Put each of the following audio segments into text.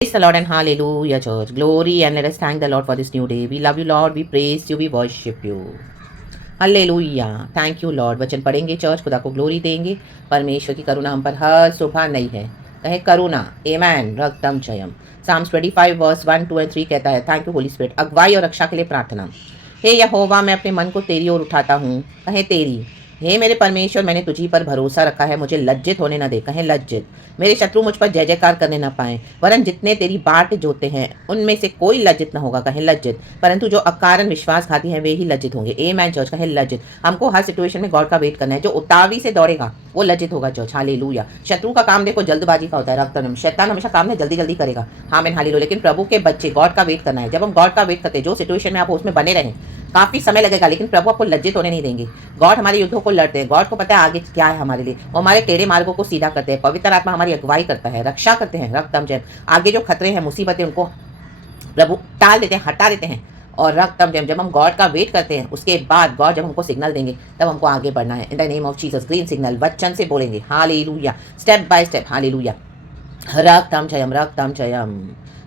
Praise the Lord and hallelujah, church. Glory and let us thank the Lord for this new day. We love you, Lord. We praise you. We worship you. Hallelujah, thank you Lord. वचन पढ़ेंगे church, खुदा को glory देंगे। परमेश्वर की करुणा हम पर हर सुबह नई है। कहे करुणा, आमेन, रक्तम जयम। साम्स 25 वर्स 1, 2 एंड 3 कहता है, थैंक यू होली स्पिरिट। अगुवाई और रक्षा के लिए प्रार्थना। हे यहोवा, मैं अपने मन को तेरी ओर उठाता हूँ। कहे तेरी। हे मेरे परमेश्वर, मैंने तुझी पर भरोसा रखा है, मुझे लज्जित होने न दे। कहें लज्जित। मेरे शत्रु मुझ पर जय जयकार करने न पाए, वरन जितने तेरी बाट जोते हैं उनमें से कोई लज्जित न होगा। कहें लज्जित। परंतु जो अकारण विश्वासघाती हैं वे ही लज्जित होंगे। आमेन चर्च। कहें लज्जित। हमको हर सिचुएशन में गॉड का वेट करना है। जो उतावली से दौड़ेगा वो लज्जित होगा चर्च। हालेलुया। शत्रु का काम देखो जल्दबाजी का होता है, रक्तनम। शैतान हमेशा काम है जल्दी जल्दी करेगा। आमीन हालेलुया। लेकिन प्रभु के बच्चे गॉड का वेट करना है। जब हम गॉड का वेट करते हैं, जो सिचुएशन में आप उसमें बने रहें, काफी समय लगेगा लेकिन प्रभु आपको लज्जित होने नहीं देंगे। गॉड हमारे युद्धों को लड़ते हैं। गॉड को पता है आगे क्या है हमारे लिए। वो हमारे टेढ़े मार्गों को सीधा करते हैं। पवित्र आत्मा हमारी अगुवाई करता है, रक्षा करते हैं, रक्तम जय। आगे जो खतरे हैं, मुसीबतें, उनको प्रभु टाल देते हैं, हटा देते हैं। और रक्तम जय। जब हम गॉड का वेट करते हैं, उसके बाद गॉड जब हमको सिग्नल देंगे तब हमको आगे बढ़ना है। In the name of Jesus, green signal वचन से बोलेंगे। Hallelujah. Step by step. Hallelujah. रक्तम जयम, रक्तम जयम।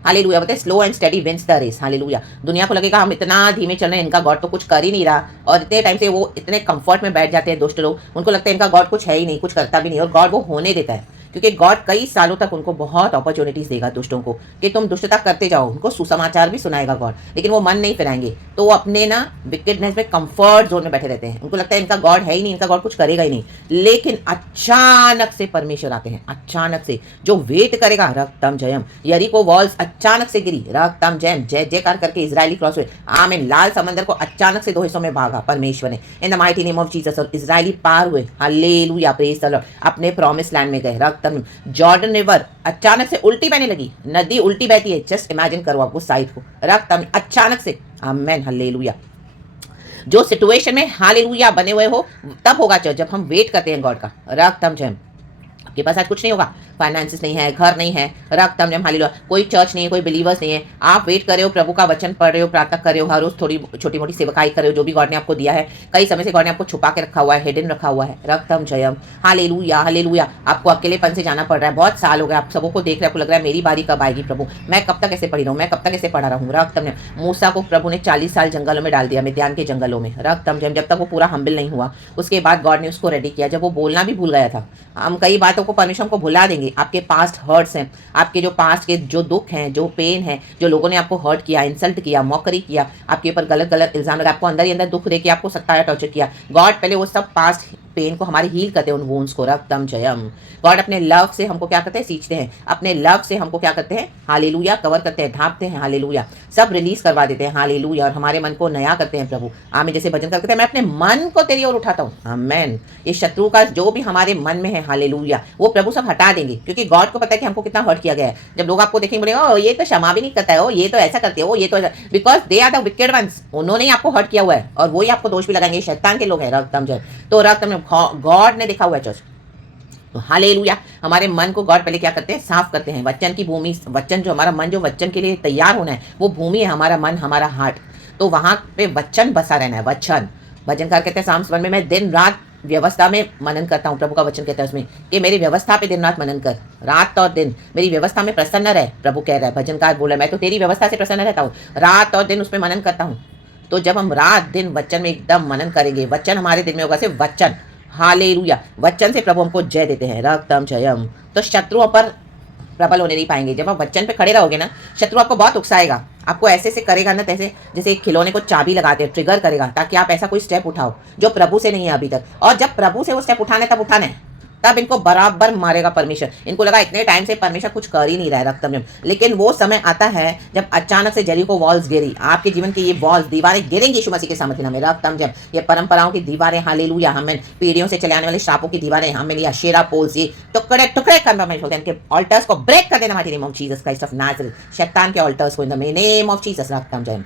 हालेलुया। बताए slow and steady wins the race. Hallelujah. दुनिया को लगेगा हम इतना धीमे चल रहे हैं, इनका गॉड तो कुछ कर ही नहीं रहा। और इतने टाइम से वो इतने कंफर्ट में बैठ जाते हैं दुष्ट लोग, उनको लगता है इनका गॉड कुछ है ही नहीं, कुछ करता भी नहीं। और गॉड वो होने देता है, क्योंकि गॉड कई सालों तक उनको बहुत अपॉर्चुनिटीज देगा दुष्टों को कि तुम दुष्टता करते जाओ। उनको सुसमाचार भी सुनाएगा गॉड, लेकिन वो मन नहीं फिराएंगे। तो वो अपने ना विकेडनेस में कंफर्ट जोन में बैठे रहते हैं। उनको लगता है इनका गॉड है ही नहीं, इनका गॉड कुछ करेगा ही नहीं। लेकिन अचानक से परमेश्वर आते हैं, अचानक से। जो वेट करेगा, रक्तम जयम। यरीको वॉल्स अचानक से गिरी, रक्तम जयम। जय जयकार करके इजरायली क्रॉस हुए। आमीन। लाल समंदर को अचानक से 2 हिस्सों में भागा परमेश्वर ने, इन the mighty name of Jesus. और इजरायली पार हुए। हालेलुया। Praise the Lord. अपने प्रॉमिस लैंड में गए। रक्तम। जॉर्डन रिवर अचानक से उल्टी बहने लगी। नदी उल्टी बहती है, जस्ट इमेजिन करो आप उस साइड को। रक्तम अचानक से। Amen hallelujah. जो सिचुएशन में हालेलुया बने हुए हो तब होगा जब हम वेट करते हैं गॉड का। रक्तम जयम। आपके पास आज कुछ नहीं होगा, फाइनेंसिस नहीं है, घर नहीं है, रक्तम जयम हालेलुया। कोई चर्च नहीं है, कोई बिलीवर्स नहीं है। आप वेट कर रहे हो, प्रभु का वचन पढ़ रहे हो, प्रार्थना कर रहे हो, हर रोज थोड़ी छोटी मोटी सेवकाई कर रहे हो, जो भी गॉड ने आपको दिया है। कई समय से गॉड ने आपको छुपा के रखा हुआ है, हिडन रखा हुआ है। रक्तम जयम हालेलुया, हालेलुया। आपको अकेलेपन से जाना पड़ रहा है, बहुत साल हो गए, आप सबको देख रहे हैं, आपको लग रहा है मेरी बारी कब आएगी प्रभु, मैं कब तक ऐसे पढ़ी रहूँ, मैं कब तक ऐसे पढ़ा रहा हूँ। रक्तम जयम। मूसा को प्रभु ने 40 साल जंगलों में डाल दिया, मिद्यान के जंगलों में। रक्तम जयम। जब तक वो पूरा हम्बिल नहीं हुआ, उसके बाद गॉड ने उसको रेडी किया। जब वो बोलना भी भूल गया था। हम कई बातों को परमेश्वर को भुला देंगे। आपके पास्ट हर्ट्स हैं, आपके जो पास्ट के जो दुख हैं, जो पेन है, जो लोगों ने आपको हर्ट किया, इंसल्ट किया, मॉकरी किया, आपके ऊपर गलत गलत इल्जाम लगा, आपको अंदर ही अंदर दुख दे के आपको सताया, टॉर्चर किया। गॉड पहले वो सब पास्ट पेन को हमारे हील करते हैं, उन वोन्स को। रक्तम जयम। गॉड अपने लव से हमको क्या करते हैं, सींचते हैं। अपने लव से हमको क्या करते हैं, हालेलुया, कवर करते हैं, ढांपते हैं। हालेलुया। सब रिलीज करवा देते हैं। हालेलुया। और हमारे मन को नया करते हैं प्रभु। आमीन। जैसे भजन करते हैं, मैं अपने मन को तेरी ओर उठाता हूँ। आमेन। ये शत्रु का जो भी हमारे मन में है, हालेलुया, वो प्रभु सब हटा देंगे, क्योंकि गॉड को पता है कि हमको कितना हर्ट किया गया है। जब लोग आपको देखेंगे बोलेंगे ओ ये तो क्षमा भी नहीं करता है, ओ ये तो ऐसा करते हो, ये तो, because they are the wicked ones. उन्होंने ही आपको हर्ट किया हुआ है और वही आपको दोष भी लगाएंगे, शैतान के लोग हैं। रक्तम जय। तो रक्तम गॉड ने देखा हुआ है चर्च। तो हालेलुया। हमारे मन को गॉड पहले क्या करते हैं, साफ करते हैं। वचन की भूमि, वचन जो हमारा मन जो वचन के लिए तैयार होना है, वो भूमि है हमारा मन, हमारा हार्ट। तो वहां पे वचन बसा रहना है। वचन। भजनकार कहते हैं साम्स 1 में, मैं दिन रात व्यवस्था में मनन करता हूँ। प्रभु का वचन कहता है उसमें कि मेरी व्यवस्था पे दिन रात मनन कर। रात और दिन मेरी व्यवस्था में प्रसन्न रहे, प्रभु कह रहा है। भजनकार बोला मैं तो तेरी व्यवस्था से प्रसन्न रहता हूँ, रात और दिन उसमें मनन करता हूँ। तो जब हम रात दिन वचन में एकदम मनन करेंगे, वचन हमारे दिल में होगा, सिर्फ वचन। हालेलुया। वचन से प्रभु हमको जय देते हैं। रक्तम जयम। तो शत्रुओं पर प्रबल होने नहीं पाएंगे। जब आप वचन पे खड़े रहोगे ना, शत्रु आपको बहुत उकसाएगा, आपको ऐसे से करेगा ना, तैसे जैसे एक खिलौने को चाबी लगाते हैं, ट्रिगर करेगा, ताकि आप ऐसा कोई स्टेप उठाओ जो प्रभु से नहीं है अभी तक। और जब प्रभु से वो स्टेप उठाना है तब उठाना है, तब इनको बराबर मारेगा परमेश्वर। इनको लगा इतने टाइम से परमेश्वर कुछ कर ही नहीं रहा है, रक्तम जयम। लेकिन वो समय आता है जब अचानक से जेरिको वॉल्स गिरी। आपके जीवन की ये वॉल्स, दीवारें गिरेंगी यीशु मसीह के सामर्थ्य नाम में। रक्तम जयम। ये परंपराओं की दीवारें, हालेलुया, हमें पीढ़ियों से चले आने वाले श्रापों की दीवारें, हमें लिया शेरा पोल्स, ये टुकड़े टुकड़े करना बोलते हैं, इनके ऑल्टर्स को ब्रेक कर देना mighty name of Jesus Christ of Nazareth. शैतान के ऑल्टर्स को in the name of Jesus. रक्तम जयम।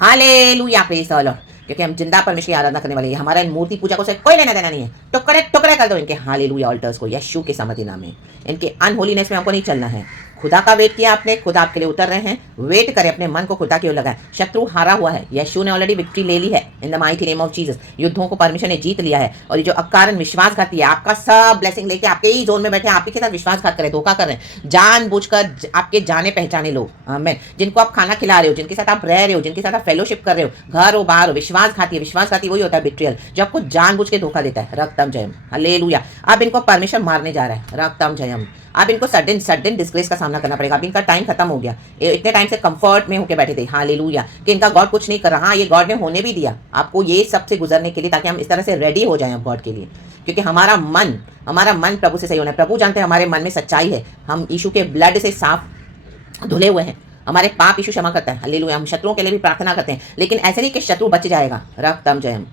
हालेलुया। Praise the Lord. क्योंकि हम जिंदा परमेश्वर की आराधना करने वाले हैं, हमारा इन मूर्ति पूजा को से कोई लेना देना नहीं है। टुकड़े टुकड़े कर दो इनके हालेलुया ऑल्टर्स को, यीशु के सामर्थ्य नाम में। इनके अनहोलीनेस में हमको नहीं चलना है। खुदा का वेट किया आपने, खुदा आपके लिए उतर रहे हैं। वेट करें, अपने मन को खुदा की ओर लगाएं। शत्रु हारा हुआ है, यीशु ने ऑलरेडी विक्ट्री ले ली है। In the mighty name of Jesus. युद्धों को परमेश्वर ने जीत लिया है और ये जो अकारण विश्वासघाती है आपका सब ब्लेसिंग लेके आपके ही जोन में बैठे आपके के साथ विश्वासघात कर रहे हैं, धोखा कर रहे हैं, जानबूझकर आपके जाने पहचाने लोग, आमीन, जिनको आप खाना खिला रहे हो, जिनके साथ आप रह रहे हो, जिनके साथ आप फेलोशिप कर रहे हो, घर हो बाहर हो, विश्वासघाती है। विश्वासघाती वही होता है बिट्रियल, जो आपको जानबूझ के धोखा देता है। रक्तम जयम, हालेलुया। अब इनको परमेश्वर मारने जा रहा है। रक्तम जयम। अब इनको सडन सडन डिस्ग्रेस का सामना करना पड़ेगा। अब इनका टाइम खत्म हो गया। इतने टाइम से कंफर्ट में होके बैठे थे, हालेलुया, कि इनका गॉड कुछ नहीं कर रहा। हाँ, ये गॉड ने होने भी दिया आपको ये सबसे गुजरने के लिए, ताकि हम इस तरह से रेडी हो जाएं अब गॉड के लिए, क्योंकि हमारा मन प्रभु से सही होना है। प्रभु जानते हैं हमारे मन में सच्चाई है, हम यीशु के ब्लड से साफ धुले हुए हैं, हमारे पाप यीशु क्षमा करता है। हालेलुया। हम शत्रुओं के लिए भी प्रार्थना करते हैं, लेकिन ऐसे नहीं कि शत्रु बच जाएगा। रक्तम जयम,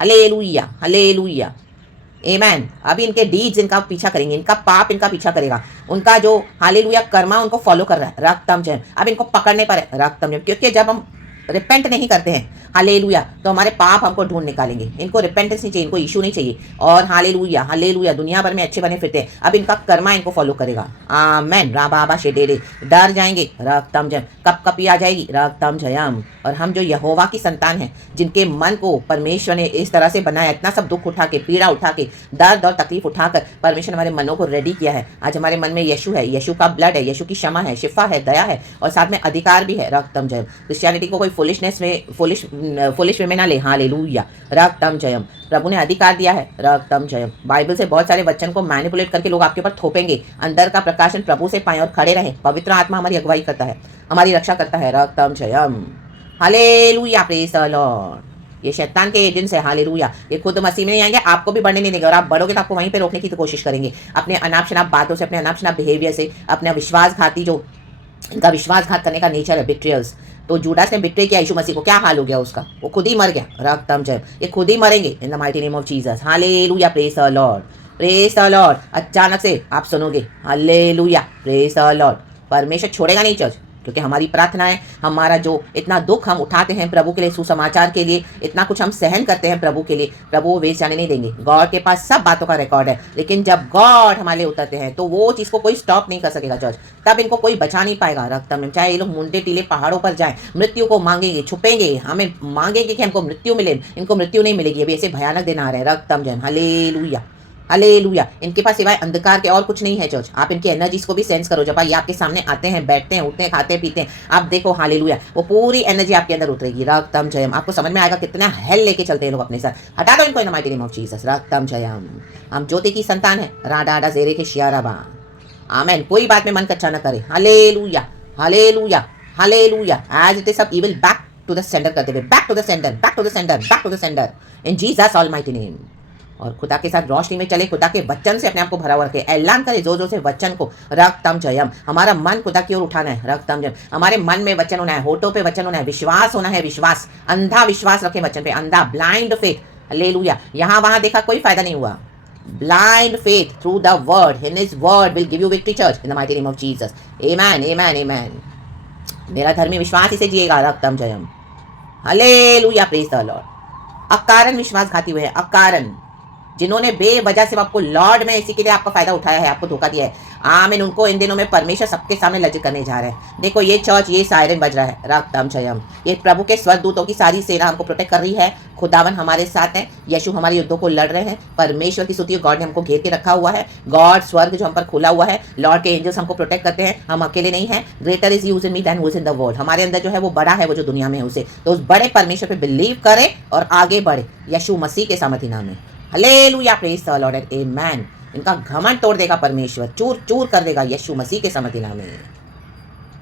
हालेलुया, हालेलुया, आमेन। अभी इनके डीड्स इनका पीछा करेंगे, इनका पाप इनका पीछा करेगा, उनका जो हालेलुया कर्मा उनको फॉलो कर रहा है। रक्तम जयम। अब इनको पकड़ने पर है। रक्तम जयम, क्योंकि जब हम रिपेंट नहीं करते हैं, हालेलुया, तो हमारे पाप हमको ढूंढ निकालेंगे। इनको रिपेंटेंस नहीं चाहिए, इनको इशू नहीं चाहिए। और हालेलुया, हालेलुया, दुनिया भर में अच्छे बने फिरते हैं, अब इनका कर्मा इनको फॉलो करेगा। आमेन। राबाबा शेडेरे, डर जाएंगे। रक्तम जयम। कपकपी आ जाएगी। रक्तम जयम। और हम जो यहोवा की संतान हैं, जिनके मन को परमेश्वर ने इस तरह से बनाया, इतना सब दुख उठा के, पीड़ा उठा के, दर्द और तकलीफ उठाकर परमेश्वर हमारे मनों को रेडी किया है। आज हमारे मन में यीशु है, यीशु का ब्लड है, यीशु की क्षमा है, शिफा है, दया है, और साथ में अधिकार भी है। रक्तम जयम। क्रिश्चियनिटी को कोई फुलिशनेस में फुलिश वे में ना ले। हालेलुया। रक्तम जयम। प्रभु ने अधिकार दिया है। रक्तम जयम। बाइबल से बहुत सारे वचन को मैनिपुलेट करके लोग आपके ऊपर थोपेंगे। अंदर का प्रकाशन प्रभु से पाएं और खड़े रहें। पवित्र आत्मा हमारी अगुवाई करता है, हमारी रक्षा करता है। रक्तम जयम। Hallelujah, praise the Lord. ये शैतान के एजेंट्स है, हालेलुया। ये खुद मसीह में नहीं आएंगे, आपको भी बढ़ने नहीं देंगे, और आप बढ़ोगे तो आपको वहीं पे रोकने की तो कोशिश करेंगे, अपने अनाप शनाप बातों से, अपने अनाप शनाप बिहेवियर से, अपने विश्वासघाती जो इनका विश्वासघात करने का नेचर है, बिट्रियल्स। तो जूडास ने बिट्रे किया यीशु मसीह को, क्या हाल हो गया उसका? वो खुद ही मर गया। रक्तम जयम। ये खुद ही मरेंगे इन the mighty name of Jesus. Hallelujah, praise the Lord, praise the Lord. अचानक से आप सुनोगे, हालेलुया, प्रेज द लॉर्ड। परमेश्वर छोड़ेगा नहीं चर्च, क्योंकि हमारी प्रार्थना है, हमारा जो इतना दुख हम उठाते हैं प्रभु के लिए, सुसमाचार के लिए, इतना कुछ हम सहन करते हैं प्रभु के लिए, प्रभु वो वेस्ट जाने नहीं देंगे। गॉड के पास सब बातों का रिकॉर्ड है, लेकिन जब गॉड हमारे लिए उतरते हैं तो वो चीज़ को कोई स्टॉप नहीं कर सकेगा चर्च, तब इनको कोई बचा नहीं पाएगा। रक्तम में चाहे ये लोग मुंडे टीले पहाड़ों पर जाएं, मृत्यु को मांगेंगे, छुपेंगे, हमें मांगेंगे कि हमको मृत्यु मिले, इनको मृत्यु नहीं मिलेगी। अभी ऐसे भयानक दिन आ रहे हैं। रक्तम जयम, हालेलुया, हालेलुया। इनके पास सिवाय अंधकार के और कुछ नहीं है चर्च। आप इनकी एनर्जीज को भी सेंस करो, जब ये आपके सामने आते हैं, बैठते हैं, उठते हैं, खाते पीते हैं, आप देखो, हालेलुया, वो पूरी एनर्जी आपके अंदर उतरेगी। रक्तम जयम। आपको समझ में आएगा कितना हेल लेके चलते हैं लोग अपने साथ। हटा दो इनको in the mighty name of Jesus. रक्तम जयम। हम ज्योति की संतान है। राडा आडा जेरे के शियाराबा। आमेन। कोई बात में मन कच्चा न करे। Hallelujah, hallelujah, hallelujah. As it is सब evil back to the centre करते हुए, back to the centre, back to the centre, back to the centre, in Jesus almighty name. और खुदा के साथ रोशनी में चले, खुदा के वचन से अपने आप को भरा हुआ रखे, ऐलान करे जोर जोर से वचन को। रक्तम जयम। हमारा मन खुदा की ओर उठाना है। रक्तम जयम। हमारे मन में वचन होना है, होठों पे वचन होना है, विश्वास होना है, विश्वास, अंधा विश्वास रखे वचन पे, अंधा, ब्लाइंड फेथ। हालेलुया। यहाँ वहां देखा कोई फायदा नहीं हुआ। blind faith through the word, in his word will give you victory church in the mighty name of Jesus. Amen, amen, amen. मेरा धर्मी विश्वास इसे जिएगा। रक्तम जयम। Hallelujah, praise the Lord. अकारण विश्वासघाती हुए हैं, अकारण, जिन्होंने बेवजह से आपको लॉर्ड में इसी के लिए आपका फायदा उठाया है, आपको धोखा दिया है, आमीन, उनको इन दिनों में परमेश्वर सबके सामने लज्जित करने जा रहे हैं। देखो ये चर्च, ये सायरन बज रहा है। रक्तम जयम। ये प्रभु के स्वर्गदूतों की सारी सेना हमको प्रोटेक्ट कर रही है। खुदावन हमारे साथ है, यीशु हमारे युद्धों को लड़ रहे हैं। परमेश्वर की स्तुति, गॉड ने हमको घेर के रखा हुआ है। गॉड स्वर्ग जो हम पर खुला हुआ है, लॉर्ड के एंजल्स हमको प्रोटेक्ट करते हैं। हम अकेले नहीं हैं। Greater is use in me than who is in the world. हमारे अंदर जो है वो बड़ा है, वो जो दुनिया में है उसे। तो उस बड़े परमेश्वर पे बिलीव करें और आगे बढ़े यीशु मसीह के सामर्थी नाम में। Hallelujah, praise the Lord and amen. इनका घमंड तोड़ देगा परमेश्वर, चूर चूर कर देगा यीशु मसीह के सामर्थी नाम में।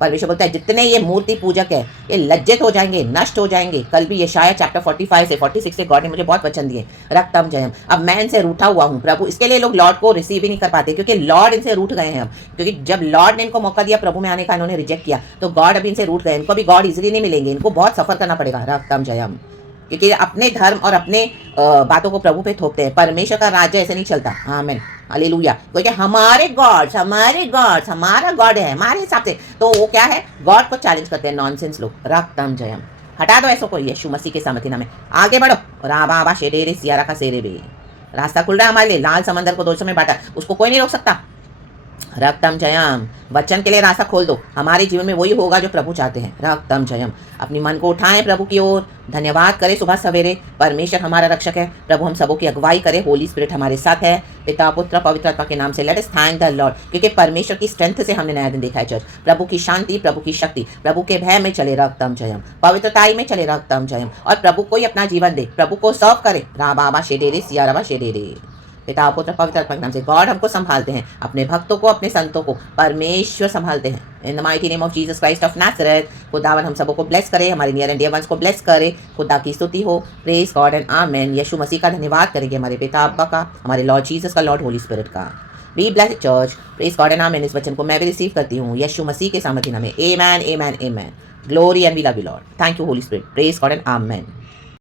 परमेश्वर बोलता है जितने ये मूर्ति पूजक है ये लज्जित हो जाएंगे, नष्ट हो जाएंगे। कल भी यशायाह चैप्टर 45 से 46 से गॉड ने मुझे बहुत वचन दिए। रक्तम जयम। अब मैं इनसे रूठा हुआ हूँ प्रभु, इसके लिए लोग लॉर्ड को रिसीव ही नहीं कर पाते, क्योंकि लॉर्ड इनसे रूठ गए हैं अब। क्योंकि जब लॉर्ड ने इनको मौका दिया प्रभु में आने का, इन्होंने रिजेक्ट किया, तो गॉड अभी इनसे रूठ गए। इनको भी गॉड इजिली नहीं मिलेंगे, इनको बहुत सफर करना पड़ेगा। रक्तम जयम। क्योंकि अपने धर्म और अपने बातों को प्रभु पे थोपते हैं। परमेश्वर का राज्य ऐसे नहीं चलता। आमीन, हालेलुया। क्योंकि हमारे गॉड्स, हमारा गॉड है हमारे हिसाब से, तो वो क्या है, गॉड को चैलेंज करते हैं नॉनसेंस लोग। रक्तम जयम। हटा दो ऐसा को यीशु मसीह के सामर्थी नाम में। आगे बढ़ो। राबा शेडेरे सियारा का सेरे बे। रास्ता खुल रहा है हमारे लिए। लाल समंदर को दो हिस्सों में बांटा, उसको कोई नहीं रोक सकता। रक्तम जयम। वचन के लिए रास्ता खोल दो, हमारे जीवन में वही होगा जो प्रभु चाहते हैं। रक्तम जयम। अपनी मन को उठाएं प्रभु की ओर, धन्यवाद करें सुबह सवेरे। परमेश्वर हमारा रक्षक है, प्रभु हम सबों की अगुवाई करे, होली स्पिरिट हमारे साथ है। पिता पुत्र पवित्र आत्मा के नाम से let us thank the Lord, क्योंकि परमेश्वर की स्ट्रेंथ से हमने नया दिन देखा है चर्च। प्रभु की शांति, प्रभु की शक्ति, प्रभु के भय में चले रक्तम जयम, पवित्रताई में चले रक्तम जयम, और प्रभु को ही अपना जीवन दे, प्रभु को सर्व करे। रा बाबा शेडेरे सिया रबा शेडेरे। पिता पुत्र पवित्र आत्मा के नाम से गॉड हमको संभालते हैं, अपने भक्तों को, अपने संतों को परमेश्वर संभालते हैं। In the mighty name of Jesus Christ of Nazareth, खुदावन हम सबों को ब्लेस करे, हमारे नियर एंड डियर वंस को ब्लेस करे। खुदा की स्तुति हो, प्रेज गॉड एंड आमेन। यीशु मसीह का धन्यवाद करेंगे, हमारे पिता अब्बा का, हमारे लॉर्ड जीसस का, लॉर्ड होली स्पिरिट का। We bless church, praise God and amen. इस वचन को मैं भी रिसीव करती हूँ यीशु मसीह के सामर्थ्य नाम में। Amen amen amen. Glory and we love you Lord. Thank you Holy Spirit. Praise God and amen.